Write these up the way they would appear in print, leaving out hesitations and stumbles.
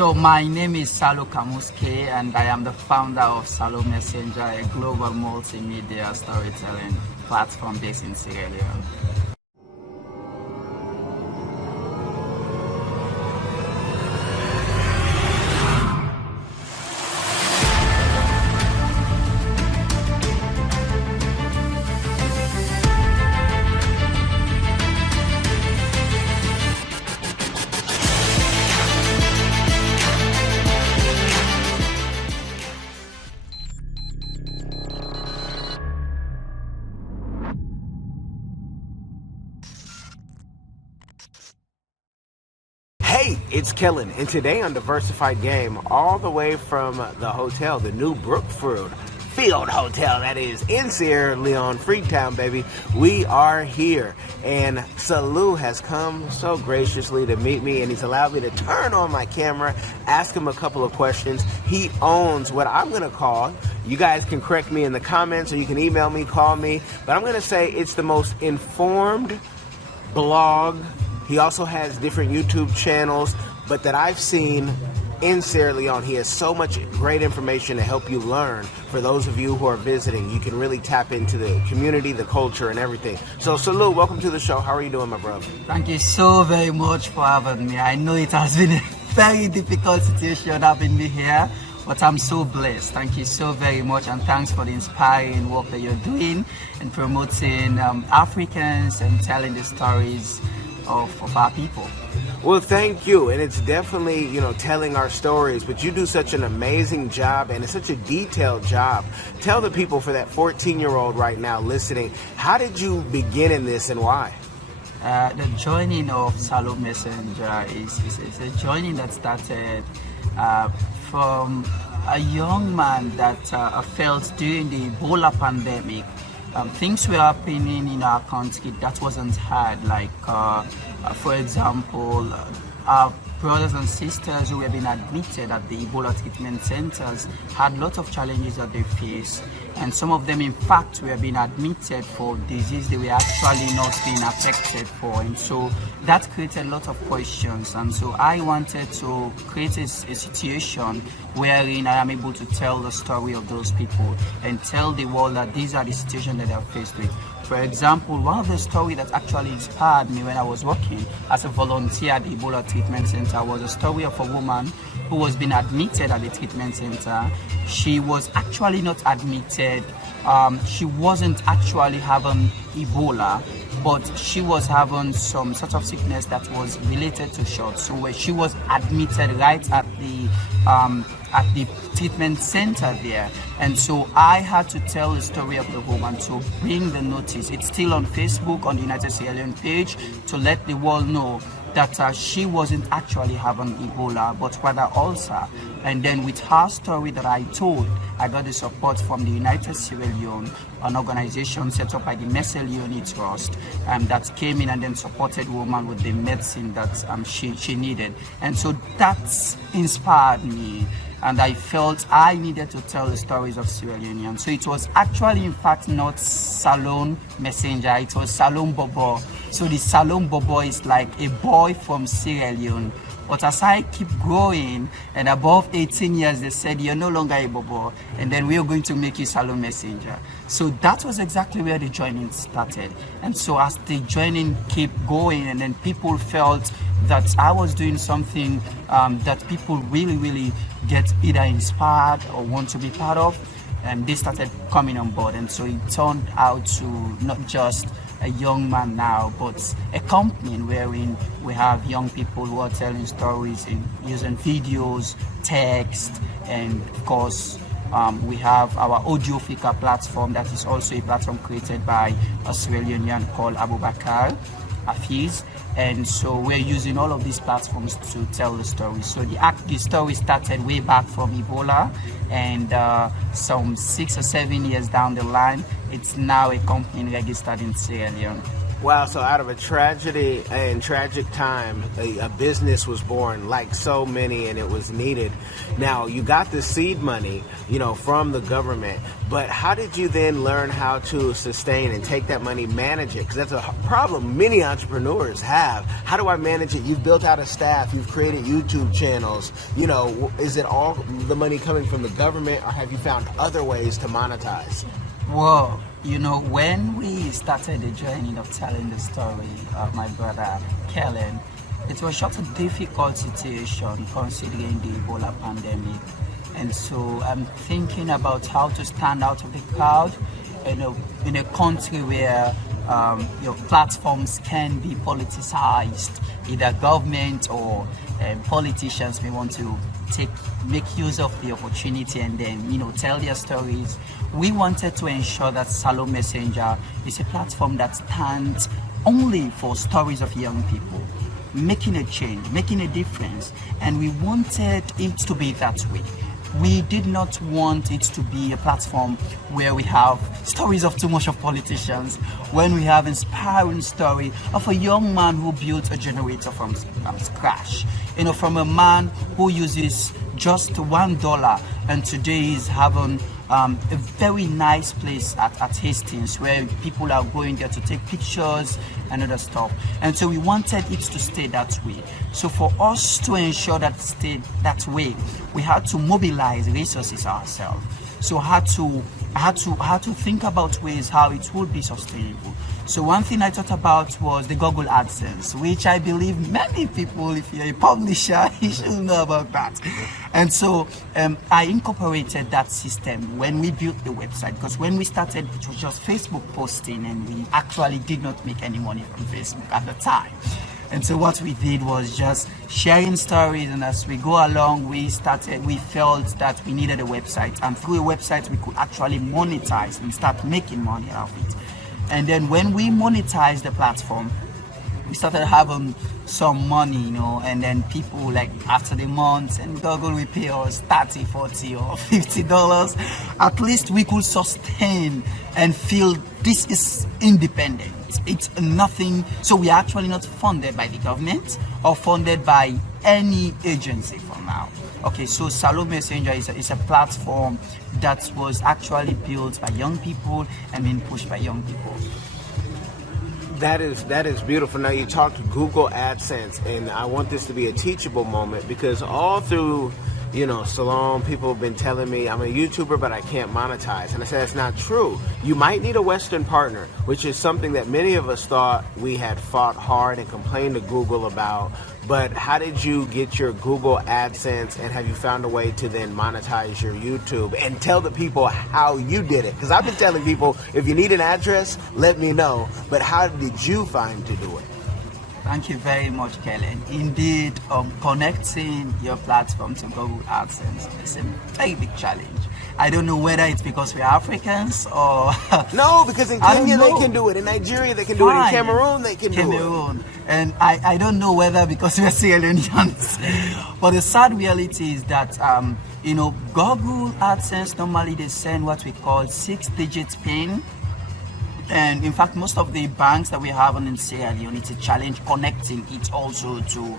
So my name is Sallu Kamuskay, and I am the founder of Salone Messenger, a global multimedia storytelling platform based in Sierra Leone. Hey, it's Kellen, and today on Diversified Game, all the way from the hotel, the new Brookfield Field Hotel, that is, in Sierra Leone, Freetown, baby, we are here. And Sallu has come so graciously to meet me, and he's allowed me to turn on my camera, ask him a couple of questions. He owns what I'm going to call, you guys can correct me in the comments, or you can email me, call me, but I'm going to say it's the most informed blog. He also has different YouTube channels, but that I've seen in Sierra Leone. He has so much great information to help you learn. For those of you who are visiting, you can really tap into the community, the culture, and everything. So, Sallu, welcome to the show. How are you doing, my brother? Thank you so very much for having me. I know it has been a very difficult situation having me here, but I'm so blessed. Thank you so very much, and thanks for the inspiring work that you're doing and promoting Africans and telling the stories of our people. Well, thank you, and it's definitely, telling our stories, but you do such an amazing job, and it's such a detailed job. Tell the people, for that 14-year-old right now listening, how did you begin in this and why? The joining of Salone Messenger is a joining that started from a young man that felt during the Ebola pandemic. Things were happening in our country that wasn't hard, like for example, our brothers and sisters who have been admitted at the Ebola treatment centers had lots of challenges that they face, and some of them in fact were being admitted for disease they were actually not being affected for, and so that created a lot of questions. And so I wanted to create a situation wherein I am able to tell the story of those people and tell the world that these are the situations that they are faced with. For example, one of the stories that actually inspired me when I was working as a volunteer at the Ebola treatment center was a story of a woman who was being admitted at the treatment center. She was actually not admitted. She wasn't actually having Ebola, but she was having some sort of sickness that was related to shots. So where she was admitted right at the treatment center there, and so I had to tell the story of the woman to bring the notice. It's still on Facebook, on the United Sierra Leone page, to let the world know that she wasn't actually having Ebola, but rather ulcer. And then with her story that I told, I got the support from the United Sierra Leone, an organization set up by the Meselioni Trust, that came in and then supported the woman with the medicine that she needed. And so that inspired me, and I felt I needed to tell the stories of Sierra Leoneans. So it was actually, in fact, not Salone Messenger, it was Salone Bobo. So the Salone Bobo is like a boy from Sierra Leone. But as I keep growing, and above 18 years, they said, you're no longer a Bobo, and then we're going to make you Salone Messenger. So that was exactly where the joining started. And so as the joining kept going, and then people felt that I was doing something that people really get either inspired or want to be part of, and they started coming on board. And so it turned out to not just a young man now, but a company wherein we have young people who are telling stories in using videos, text, and of course we have our Audio Fika platform that is also a platform created by a Sierra Leonean called Abubakar Afiz. And so we're using all of these platforms to tell the story. So the story started way back from Ebola, and some 6 or 7 years down the line, it's now a company registered in Sierra Leone. Wow, so out of a tragedy and tragic time, a business was born like so many, and it was needed. Now, you got the seed money, from the government, but how did you then learn how to sustain and take that money, manage it? Because that's a problem many entrepreneurs have. How do I manage it? You've built out a staff, you've created YouTube channels. Is it all the money coming from the government, or have you found other ways to monetize? Well, when we started the journey of telling the story of my brother Kellen, it was such a difficult situation considering the Ebola pandemic. And so I'm thinking about how to stand out of the crowd in a country where your platforms can be politicized. Either government or politicians may want to make use of the opportunity and then tell their stories. We wanted to ensure that Salone Messenger is a platform that stands only for stories of young people making a change, making a difference, and we wanted it to be that way. We did not want it to be a platform where we have stories of too much of politicians, when we have inspiring story of a young man who built a generator from scratch. From a man who uses just $1 and today is having a very nice place at Hastings where people are going there to take pictures and other stuff. And so we wanted it to stay that way. So for us to ensure that it stayed that way, we had to mobilize resources ourselves. So I had to think about ways how it would be sustainable. So one thing I thought about was the Google AdSense, which I believe many people, if you're a publisher, you should know about that. And so I incorporated that system when we built the website, because when we started, it was just Facebook posting, and we actually did not make any money from Facebook at the time. And so what we did was just sharing stories, and as we go along, we felt that we needed a website, and through a website we could actually monetize and start making money out of it. And then when we monetized the platform, we started having some money, and then people, like, after the months, and Google will pay us $30, $40 or $50. At least we could sustain and feel this is independent. It's nothing. So we are actually not funded by the government or funded by any agency for now. Okay, so Salone Messenger is a platform that was actually built by young people and being pushed by young people. That is beautiful. Now, you talked Google AdSense, and I want this to be a teachable moment, because all through Salone, people have been telling me I'm a YouTuber, but I can't monetize. And I said, that's not true. You might need a Western partner, which is something that many of us thought we had fought hard and complained to Google about. But how did you get your Google AdSense, and have you found a way to then monetize your YouTube? And tell the people how you did it. Because I've been telling people, if you need an address, let me know. But how did you find to do it? Thank you very much, Kellen. Indeed, connecting your platform to Google AdSense is a very big challenge. I don't know whether it's because we're Africans or... No, because in Kenya they can do it. In Nigeria they can do it. In Cameroon they can do it. And I don't know whether because we're Sierra Leoneans. But the sad reality is that, Google AdSense, normally they send what we call 6-digit PIN. And in fact, most of the banks that we have in Sierra Leone, it's a challenge connecting it also to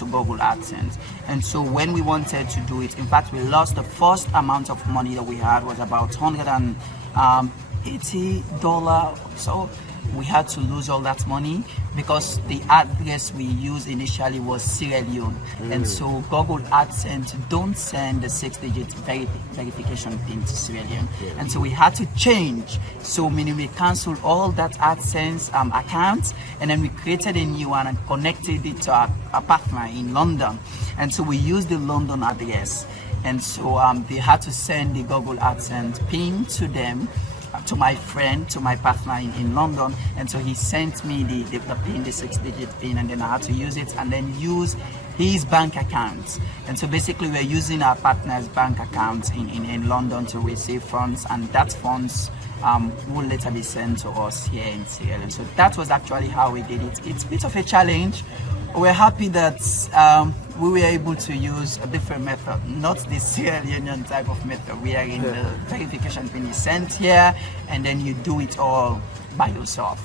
Google AdSense. And so when we wanted to do it, in fact, we lost the first amount of money that we had was about $180. So we had to lose all that money because the address we used initially was Sierra Leone. And so Google AdSense don't send the 6-digit verification PIN to Sierra Leone. And so we had to change. So meaning we canceled all that AdSense accounts, and then we created a new one and connected it to a partner in London. And so we used the London address. And so they had to send the Google AdSense PIN to them, to my friend, to my partner in London. And so he sent me the PIN, the 6-digit PIN, and then I had to use it and then use his bank account. And so basically we're using our partner's bank account in London to receive funds, and that funds will later be sent to us here in Sierra Leone. So that was actually how we did it. It's a bit of a challenge. We're happy that we were able to use a different method, not the Sierra Leonean type of method. We are in the verification PIN is sent here, and then you do it all by yourself.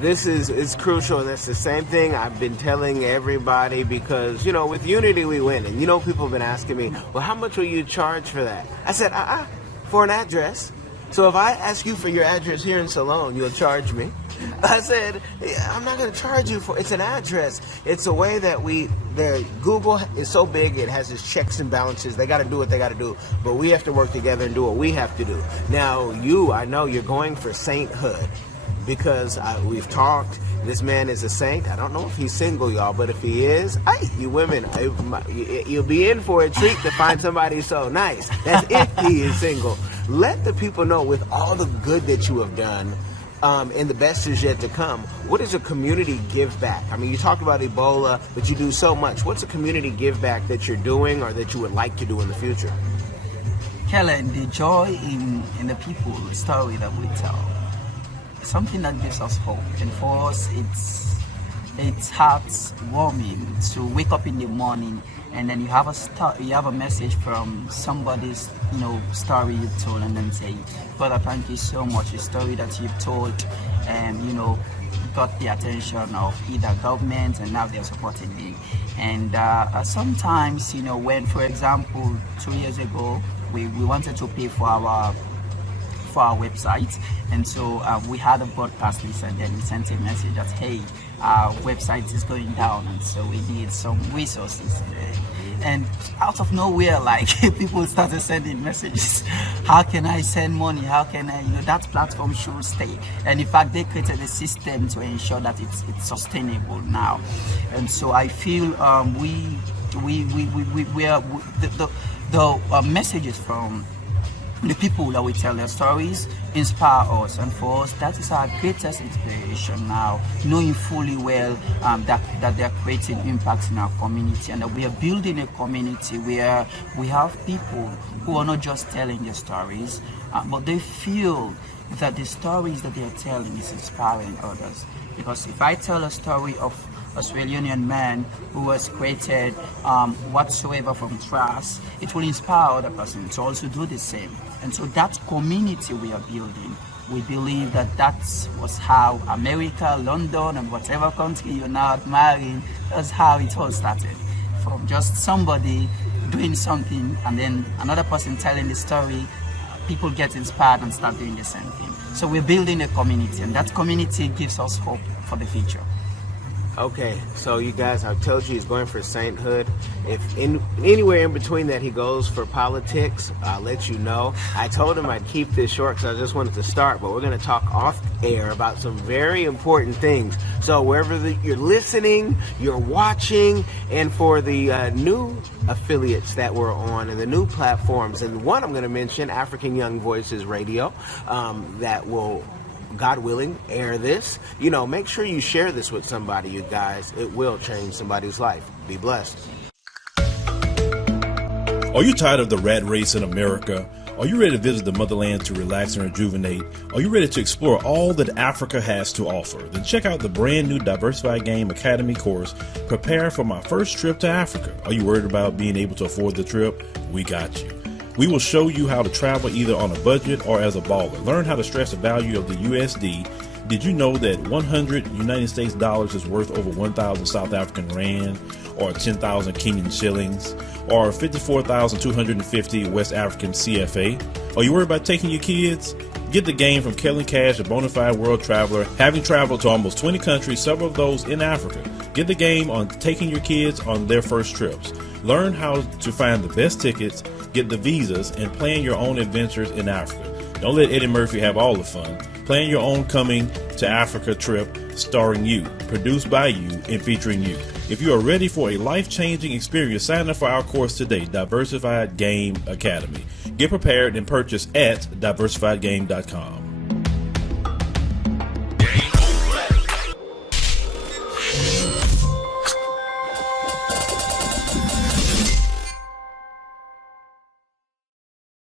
This is crucial, and that's the same thing I've been telling everybody, because, you know, with Unity we win. And, you know, people have been asking me, well, how much will you charge for that? I said, for an address. So if I ask you for your address here in Salone, you'll charge me? I said, I'm not going to charge you for, it's an address. It's a way that Google is so big, it has its checks and balances. They got to do what they got to do, but we have to work together and do what we have to do. Now, I know you're going for sainthood, because we've talked. This man is a saint. I don't know if he's single, y'all, but if he is, you women, you'll be in for a treat to find somebody so nice. That's if he is single. Let the people know, with all the good that you have done, and the best is yet to come, what is a community give back? I mean, you talk about Ebola, but you do so much. What's a community give back that you're doing, or that you would like to do in the future? Kellen, the joy in the people, the story that we tell, something that gives us hope. And for us, it's heartwarming to wake up in the morning and then you have a message from somebody's, you know, story you've told, and then say, brother, thank you so much. The story that you've told, and you know, got the attention of either government, and now they're supporting me. And sometimes, you know, when, for example, 2 years ago, we wanted to pay for our website, and so we had a broadcast list, and then we sent a message that, hey, our website is going down, and so we need some resources. And out of nowhere, like, people started sending messages. How can I send money? How can I, you know, that platform should stay. And in fact, they created a system to ensure that it's sustainable now. And so I feel the messages from the people that we tell their stories inspire us, and for us, that is our greatest inspiration now, knowing fully well that they are creating impact in our community, and that we are building a community where we have people who are not just telling their stories, but they feel that the stories that they are telling is inspiring others. Because if I tell a story of Australian man who was created whatsoever from trash, it will inspire other person to also do the same. And so that community we are building, we believe that was how America, London, and whatever country you're now admiring, that's how it all started. From just somebody doing something, and then another person telling the story, people get inspired and start doing the same thing. So we're building a community, and that community gives us hope for the future. Okay, so you guys, I've told you he's going for sainthood. If anywhere in between that he goes for politics, I'll let you know. I told him I'd keep this short because I just wanted to start, but we're going to talk off air about some very important things. So wherever you're listening, you're watching, and for the new affiliates that we're on and the new platforms, and one I'm going to mention, African Young Voices Radio, that will, God willing, air this. You know, make sure you share this with somebody, you guys. It will change somebody's life. Be blessed. Are you tired of the rat race in America? Are you ready to visit the motherland to relax and rejuvenate? Are you ready to explore all that Africa has to offer? Then check out the brand new Diversified Game Academy course, Prepare for My First Trip to Africa. Are you worried about being able to afford the trip? We got you. We will show you how to travel either on a budget or as a baller. Learn how to stress the value of the USD. Did you know that 100 United States dollars is worth over 1,000 South African rand, or 10,000 Kenyan shillings, or 54,250 West African CFA? Are you worried about taking your kids? Get the game from Kelly Cash, a bona fide world traveler, having traveled to almost 20 countries, several of those in Africa. Get the game on taking your kids on their first trips. Learn how to find the best tickets, get the visas, and plan your own adventures in Africa. Don't let Eddie Murphy have all the fun. Plan your own coming to Africa trip starring you, produced by you, and featuring you. If you are ready for a life-changing experience, sign up for our course today, Diversified Game Academy. Get prepared and purchase at diversifiedgame.com.